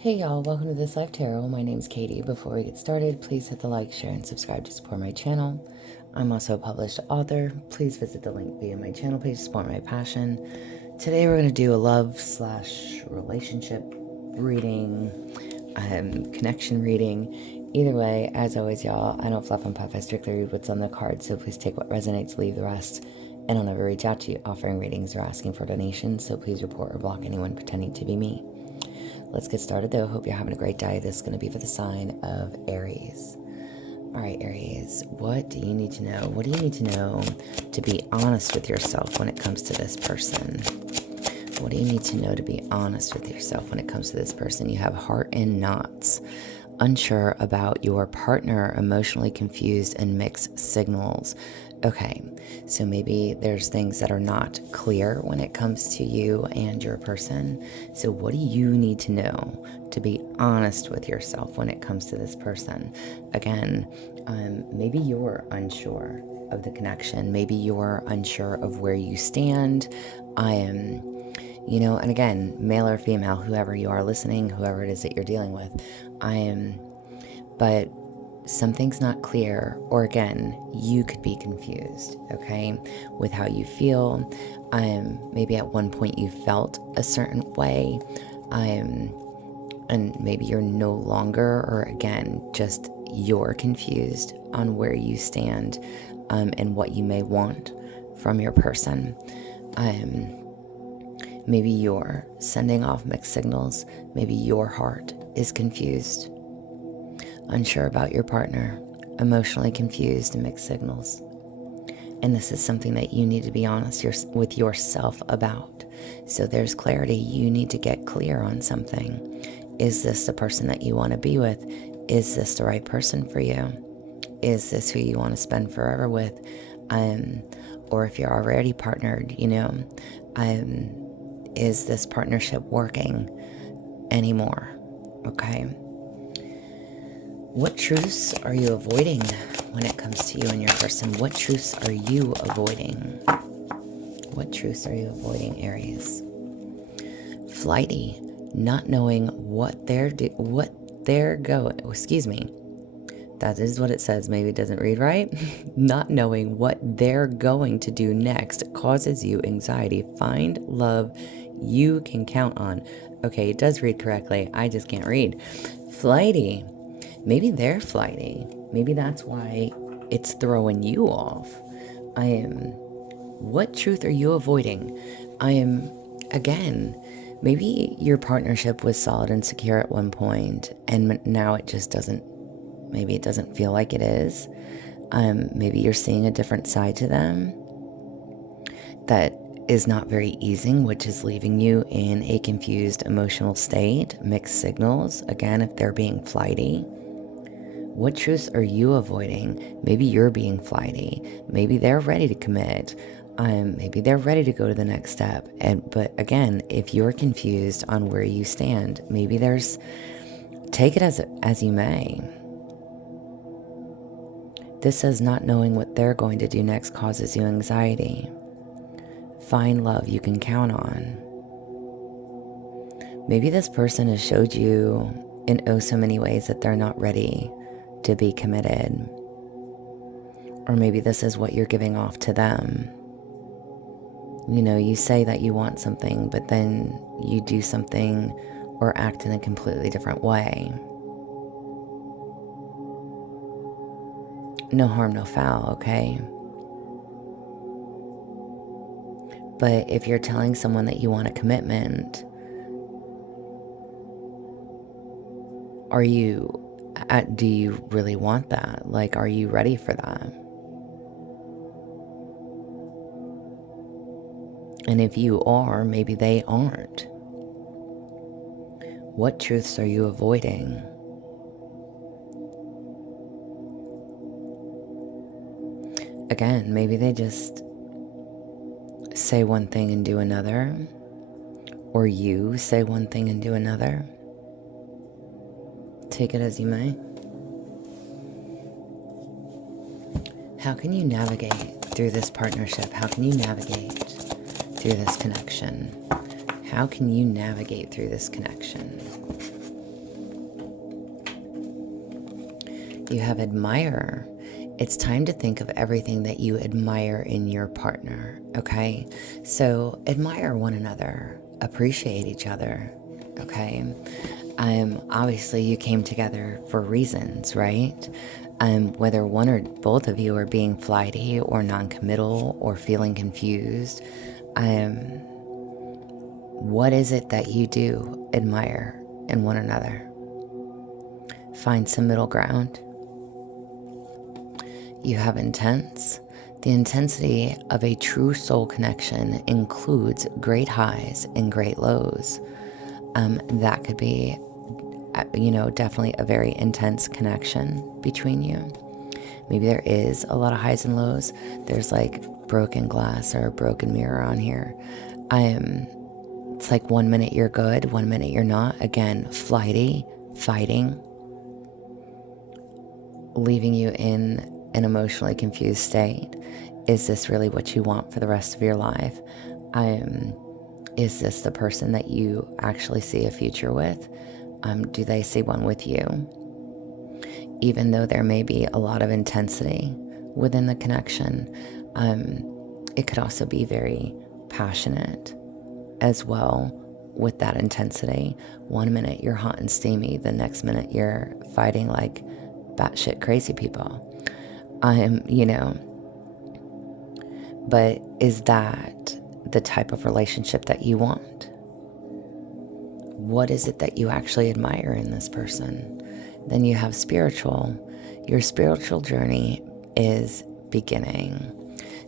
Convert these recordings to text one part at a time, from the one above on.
Hey y'all, welcome to This Life Tarot. My name's Katie. Before we get started, please hit the like, share, and subscribe to support my channel. I'm also a published author. Please visit the link via my channel page to support my passion. Today we're going to do a love/relationship reading, connection reading. Either way, as always, y'all, I don't fluff and puff. I strictly read what's on the card, so please take what resonates, leave the rest. And I'll never reach out to you offering readings or asking for donations, so please report or block anyone pretending to be me. Let's get started though. Hope you're having a great day. This is going to be for the sign of Aries. All right, Aries, what do you need to know? What do you need to know to be honest with yourself when it comes to this person? What do you need to know to be honest with yourself when it comes to this person? You have heart in knots, unsure about your partner, emotionally confused, and mixed signals. Okay, so maybe there's things that are not clear when it comes to you and your person. So what do you need to know to be honest with yourself when it comes to this person? Again, maybe you're unsure of the connection. Maybe you're unsure of where you stand. And again, male or female, whoever you are listening, whoever it is that you're dealing with, but something's not clear, or again, you could be confused, okay, with how you feel. Maybe at one point you felt a certain way, and maybe you're no longer, or again, just you're confused on where you stand, and what you may want from your person. Maybe you're sending off mixed signals. Maybe your heart is confused, unsure about your partner, emotionally confused, and mixed signals. And this is something that you need to be honest with yourself about. So there's clarity. You need to get clear on something. Is this the person that you want to be with? Is this the right person for you? Is this who you want to spend forever with? Or if you're already partnered, is this partnership working anymore? Okay. What truths are you avoiding when it comes to you and your person? What truths are you avoiding? What truths are you avoiding, Aries? Flighty, not knowing what they're going. Excuse me. That is what it says. Maybe it doesn't read right. Not knowing what they're going to do next causes you anxiety. Find love you can count on. Okay, it does read correctly. I just can't read. Flighty. Maybe they're flighty. Maybe that's why it's throwing you off. What truth are you avoiding? Again, maybe your partnership was solid and secure at one point, and now it just doesn't. Maybe it doesn't feel like it is. Maybe you're seeing a different side to them that is not very easing, which is leaving you in a confused emotional state, mixed signals. Again, if they're being flighty. What truths are you avoiding? Maybe you're being flighty. Maybe they're ready to commit. Maybe they're ready to go to the next step. But again, if you're confused on where you stand, maybe take it as you may. This says not knowing what they're going to do next causes you anxiety. Find love you can count on. Maybe this person has showed you in oh so many ways that they're not ready to be committed. Or maybe this is what you're giving off to them. You say that you want something, but then you do something or act in a completely different way. No harm, no foul, okay? But if you're telling someone that you want a commitment, do you really want that? Like, are you ready for that? And if you are, maybe they aren't. What truths are you avoiding? Again, maybe they just say one thing and do another, or you say one thing and do another. Take it as you may. How can you navigate through this partnership? How can you navigate through this connection? How can you navigate through this connection? You have admire. It's time to think of everything that you admire in your partner, okay? So admire one another, appreciate each other, okay? Obviously you came together for reasons, right? Whether one or both of you are being flighty or non-committal or feeling confused, what is it that you do admire in one another? Find some middle ground. You have intense. The intensity of a true soul connection includes great highs and great lows. That could be, definitely a very intense connection between you. Maybe there is a lot of highs and lows. There's like broken glass or a broken mirror on here. It's like 1 minute you're good, 1 minute you're not. Again, flighty, fighting, leaving you in an emotionally confused state. Is this really what you want for the rest of your life? Is this the person that you actually see a future with? Do they see one with you? Even though there may be a lot of intensity within the connection, it could also be very passionate as well with that intensity. 1 minute you're hot and steamy, the next minute you're fighting like batshit crazy people. But is that the type of relationship that you want? What is it that you actually admire in this person? Then you have spiritual. Your spiritual journey is beginning.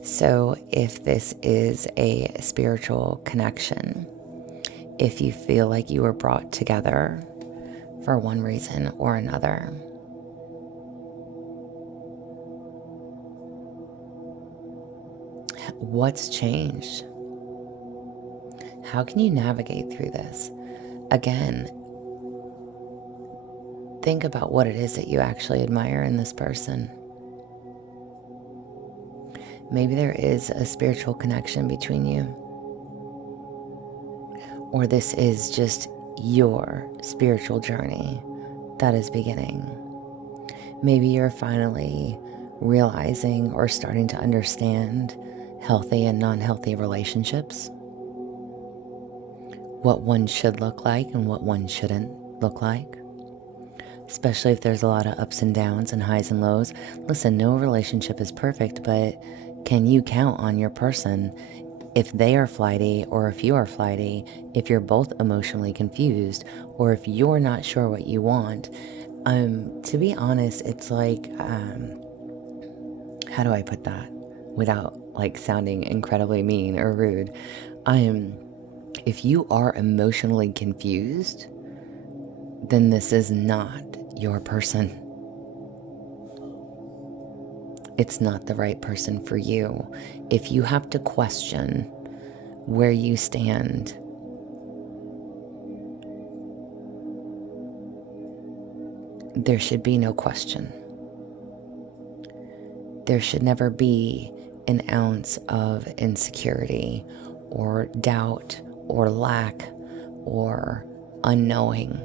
So if this is a spiritual connection, if you feel like you were brought together for one reason or another, what's changed? How can you navigate through this? Again, think about what it is that you actually admire in this person. Maybe there is a spiritual connection between you, or this is just your spiritual journey that is beginning. Maybe you're finally realizing or starting to understand healthy and non-healthy relationships, what one should look like and what one shouldn't look like, especially if there's a lot of ups and downs and highs and lows. Listen, no relationship is perfect, but can you count on your person if they are flighty or if you are flighty, if you're both emotionally confused, or if you're not sure what you want? To be honest, it's like, how do I put that without like sounding incredibly mean or rude? If you are emotionally confused, then this is not your person. It's not the right person for you. If you have to question where you stand, there should be no question. There should never be an ounce of insecurity or doubt or lack or unknowing.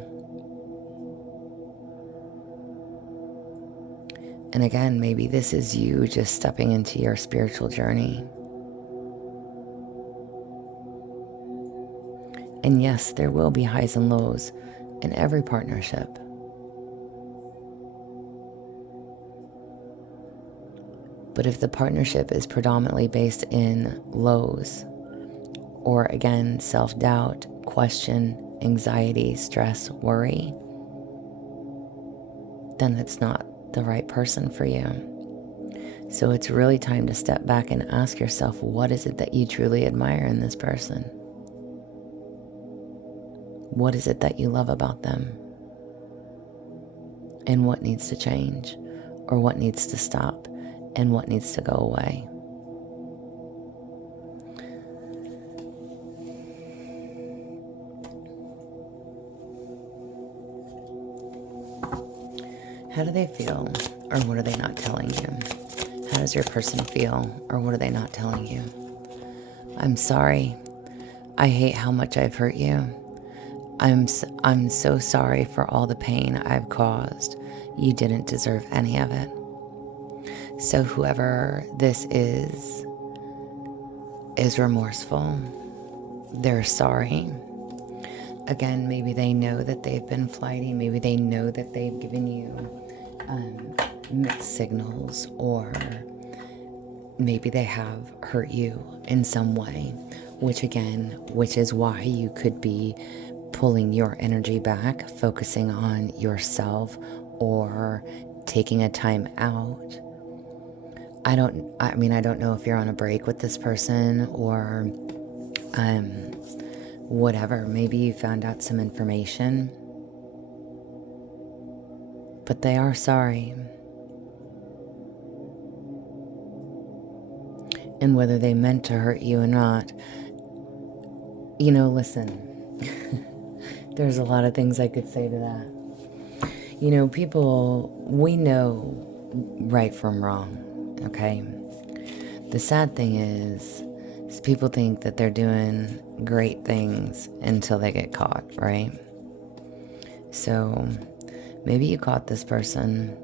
And again, maybe this is you just stepping into your spiritual journey. And yes, there will be highs and lows in every partnership. But if the partnership is predominantly based in lows, or again, self-doubt, question, anxiety, stress, worry, then it's not the right person for you. So it's really time to step back and ask yourself, what is it that you truly admire in this person? What is it that you love about them? And what needs to change? Or what needs to stop? And what needs to go away? How do they feel, or what are they not telling you? How does your person feel, or what are they not telling you? I'm sorry. I hate how much I've hurt you. I'm so sorry for all the pain I've caused. You didn't deserve any of it. So whoever this is remorseful. They're sorry. Again, maybe they know that they've been flighty. Maybe they know that they've given you mixed signals, or maybe they have hurt you in some way, which is why you could be pulling your energy back, focusing on yourself, or taking a time out. I don't know if you're on a break with this person, or whatever. Maybe you found out some information, but they are sorry. And whether they meant to hurt you or not, listen, there's a lot of things I could say to that. People, we know right from wrong, okay? The sad thing is people think that they're doing great things until they get caught, right? So maybe you caught this person.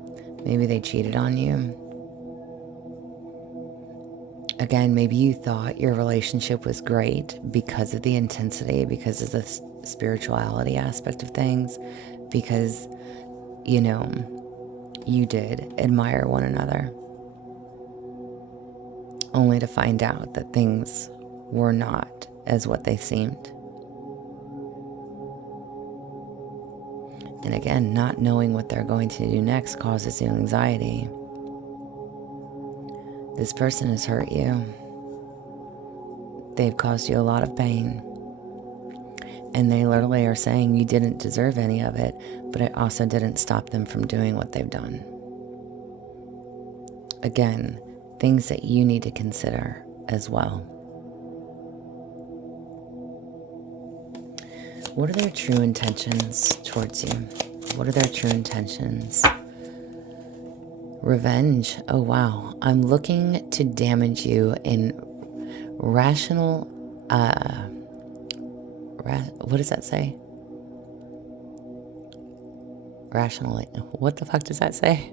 Maybe they cheated on you. Again, maybe you thought your relationship was great because of the intensity, because of the spirituality aspect of things, because, you did admire one another, only to find out that things were not as what they seemed. And again, not knowing what they're going to do next causes you anxiety. This person has hurt you. They've caused you a lot of pain. And they literally are saying you didn't deserve any of it, but it also didn't stop them from doing what they've done. Again, things that you need to consider as well. What are their true intentions towards you? What are their true intentions? Revenge. Oh, wow. I'm looking to damage you in rational, what does that say? Rationally. What the fuck does that say?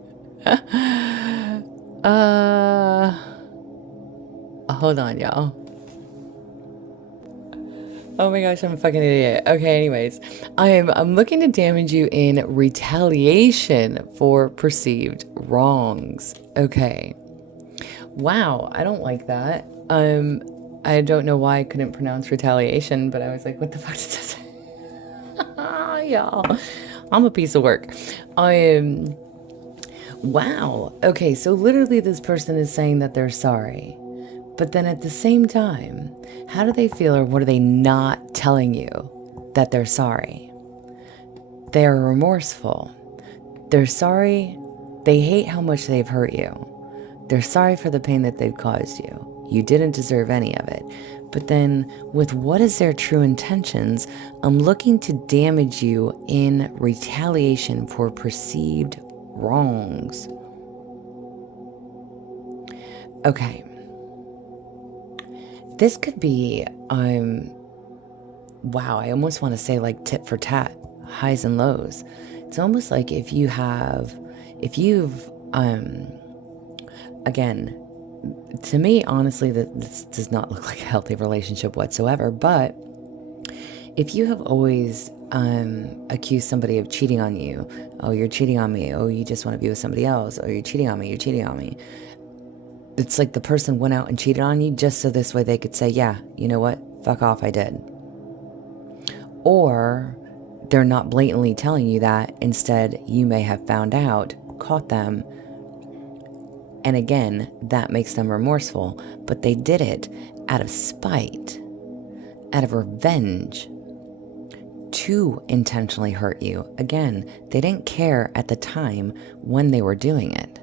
Hold on, y'all. Oh my gosh, I'm a fucking idiot. Okay, anyways. I'm looking to damage you in retaliation for perceived wrongs. Okay. Wow, I don't like that. I don't know why I couldn't pronounce retaliation, but I was like, what the fuck does that say? Y'all, I'm a piece of work. Wow. Okay, so literally this person is saying that they're sorry. But then at the same time, how do they feel, or what are they not telling you that they're sorry? They are remorseful. They're sorry. They hate how much they've hurt you. They're sorry for the pain that they've caused you. You didn't deserve any of it. But then with what is their true intentions, I'm looking to damage you in retaliation for perceived wrongs. Okay. This could be, wow, I almost want to say like tit for tat, highs and lows. It's almost like if you've, again, to me, honestly, this does not look like a healthy relationship whatsoever, but if you have always accused somebody of cheating on you, oh, you're cheating on me, oh, you just want to be with somebody else, oh, you're cheating on me, it's like the person went out and cheated on you just so this way they could say, yeah, you know what, fuck off, I did. Or they're not blatantly telling you that. Instead, you may have found out, caught them, and again, that makes them remorseful, but they did it out of spite, out of revenge, to intentionally hurt you. Again, they didn't care at the time when they were doing it.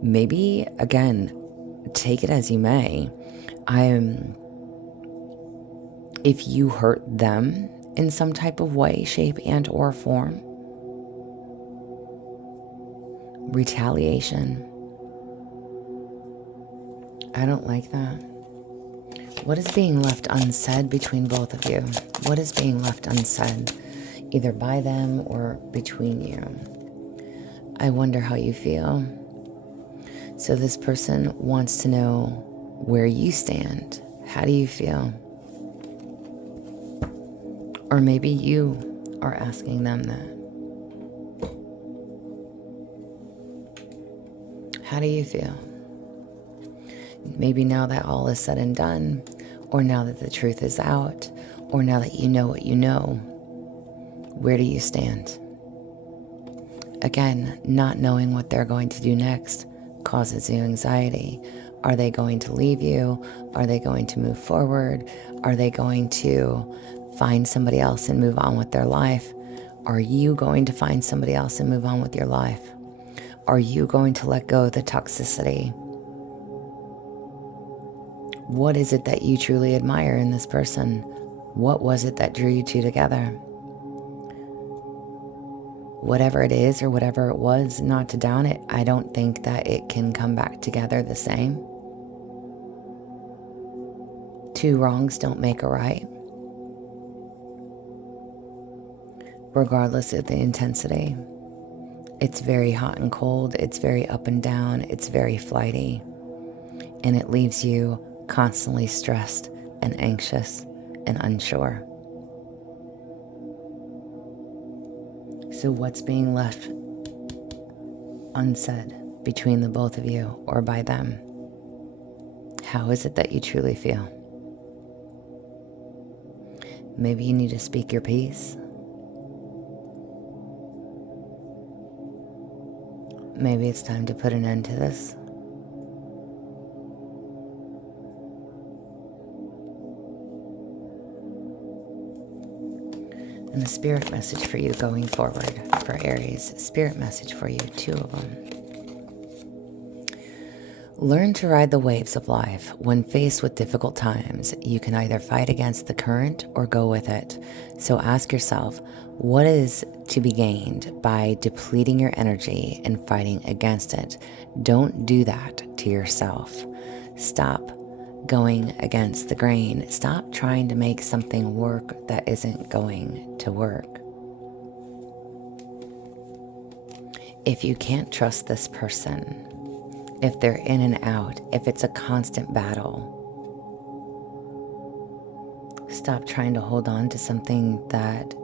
Maybe, again, take it as you may. If you hurt them in some type of way, shape, and or form, retaliation. I don't like that. What is being left unsaid between both of you? What is being left unsaid, either by them or between you? I wonder how you feel. So this person wants to know where you stand. How do you feel? Or maybe you are asking them that. How do you feel? Maybe now that all is said and done, or now that the truth is out, or now that you know what you know, where do you stand? Again, not knowing what they're going to do next causes you anxiety. Are they going to leave you? Are they going to move forward? Are they going to find somebody else and move on with their life? Are you going to find somebody else and move on with your life? Are you going to let go of the toxicity? What is it that you truly admire in this person? What was it that drew you two together? Whatever it is or whatever it was, not to down it, I don't think that it can come back together the same. Two wrongs don't make a right. Regardless of the intensity. It's very hot and cold. It's very up and down. It's very flighty. And it leaves you constantly stressed and anxious and unsure. So what's being left unsaid between the both of you or by them? How is it that you truly feel? Maybe you need to speak your piece. Maybe it's time to put an end to this. And the spirit message for you going forward for Aries, spirit message for you, 2 of them. Learn to ride the waves of life. When faced with difficult times, you can either fight against the current or go with it. So ask yourself, what is to be gained by depleting your energy and fighting against it? Don't do that to yourself. Stop going against the grain. Stop trying to make something work that isn't going to work. If you can't trust this person, if they're in and out, if it's a constant battle, stop trying to hold on to something that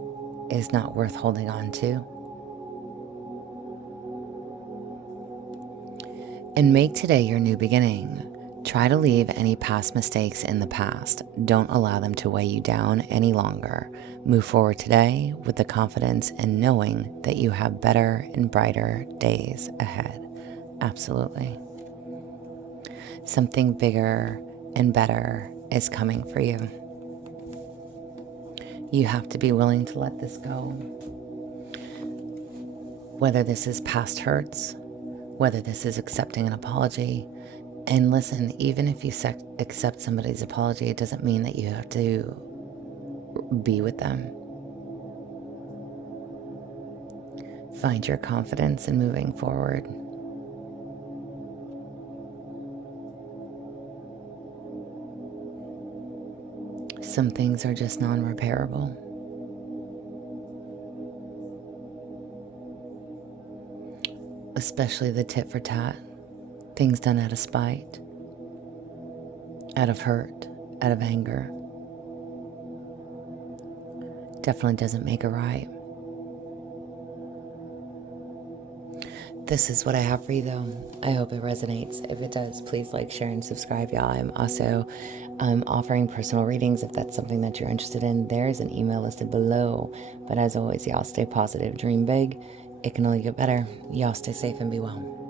is not worth holding on to. And make today your new beginning. Try to leave any past mistakes in the past. Don't allow them to weigh you down any longer. Move forward today with the confidence and knowing that you have better and brighter days ahead. Absolutely. Something bigger and better is coming for you. You have to be willing to let this go. Whether this is past hurts, whether this is accepting an apology. And listen, even if you accept somebody's apology, it doesn't mean that you have to be with them. Find your confidence in moving forward. Some things are just non-repairable. Especially the tit for tat. Things done out of spite, out of hurt, out of anger. Definitely doesn't make it right. This is what I have for you, though. I hope it resonates. If it does, please like, share, and subscribe, y'all. I'm also offering personal readings if that's something that you're interested in. There's an email listed below. But as always, y'all, stay positive, dream big. It can only get better. Y'all stay safe and be well.